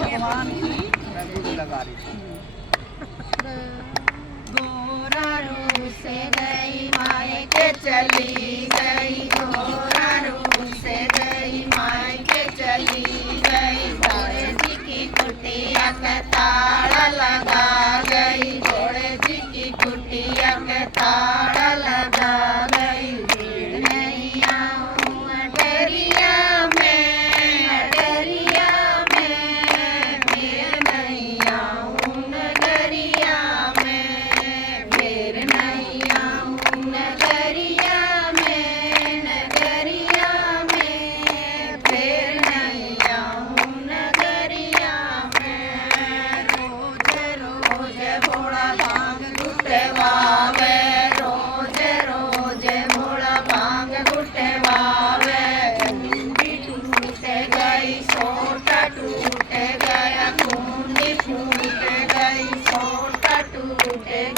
भगवान की लगा रही थी। गोरा रूस गई मायके चली गई, गोरा रूस गई मायके चली गई, घोड़े जी की कुटिया के ताला लगा गई, घोड़े जी की कुटिया के ताला लगा गई। भीड़ नहीं आऊं अटरिया में, अटरिया में, भीड़ नहीं आऊं नगरिया में, भीड़ नहीं आऊं नगरिया में, नगरिया में, भीड़ नहीं आऊं नगरिया में। रोज रोज भोला भांग गुटवावे, रोज रोज भोला भांग गुटवावे, कुंडी टूट गई सोटा टूट गया, कुंडी फूट गई सोटा टूट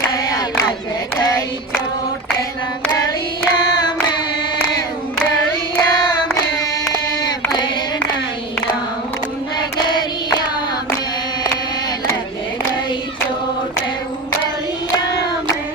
गया, लग गई चोट उंगलिया में, उंगलिया में, फिर नहीं आऊं नगरिया में, लग गई चोट उंगलिया में,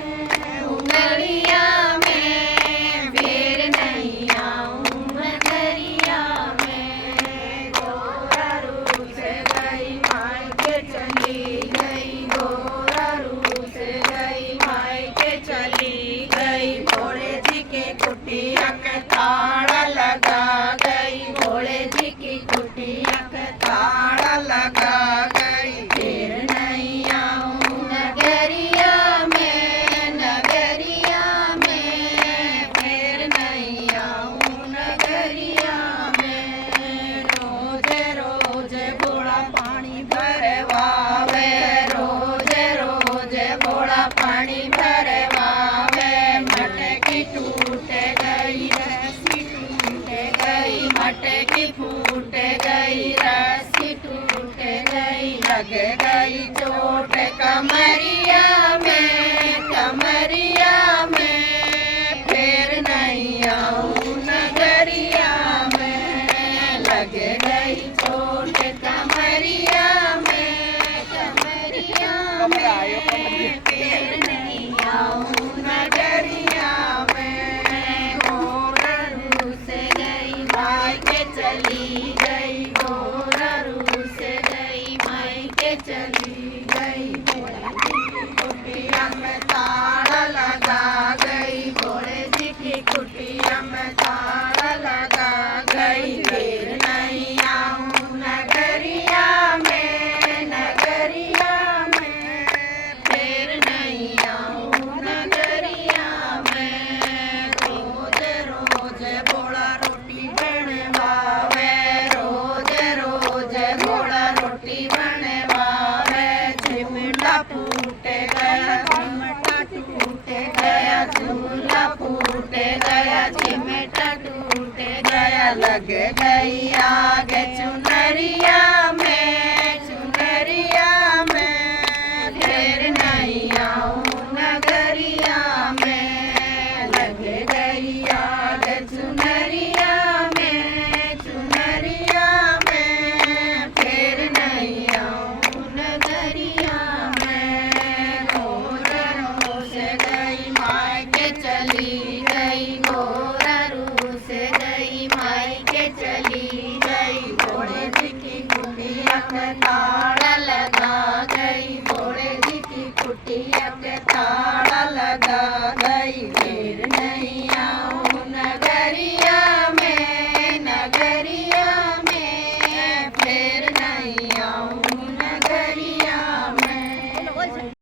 उंगलिया में, फिर नहीं आऊं नगरिया में। गोरा रूस गई मायके चली गई, गोरा रूस गई मायके चली गई, भोले जी के कुटिया के ताला लगा गई, भोले जी की कुटिया के ताला लगा गई। फिर नहीं आऊं नगरिया में, नगरिया में, फिर नहीं आऊं नगरिया में। रोज रोज भोला पानी भरवावे, रोज रोज भोला पानी भरवावे, मटकी टूट गई रस्सी टूट गई, मटकी फूट गई रस्सी टूट गई, लग गई चोट कमरिया में, कमरिया में, फिर नहीं आऊं नगरिया में, लग गई चोट कमरिया में, कमरिया में, फिर नहीं आऊं नगरिया में। गोरा रूस गई मायके चली गई, गोरा रूस गई मायके चली गई, भोले जी की कुटिया में ताला लगा गई, भोले जी की कुटिया में ताला लगा गई। फिर नहीं आऊं नगरिया में, नगरिया में, फिर नहीं आऊं नगरिया में। रोज रोज भोला रोटी बनवावे, रोज रोज भोला रोटी बनवावे, चिमटा फूट गया, चिमटा टूट गया, झूला फूट गया, चिमटा टूट गया, लग गई आग चुनरिया में, चुनरिया में, फिर नहीं आऊं नगरिया में, लग गई आग चुनरिया में, चुनरिया में, फिर नहीं आऊं नगरिया में। गोरा रूस गई मायके चली गई, गोरा रूस गई मायके चली गई, भोले जी की कुटिया के ताला लगा गई, भोले जी की कुटिया के ताला लगा गई। फिर नहीं आऊं नगरिया में, नगरिया में, फिर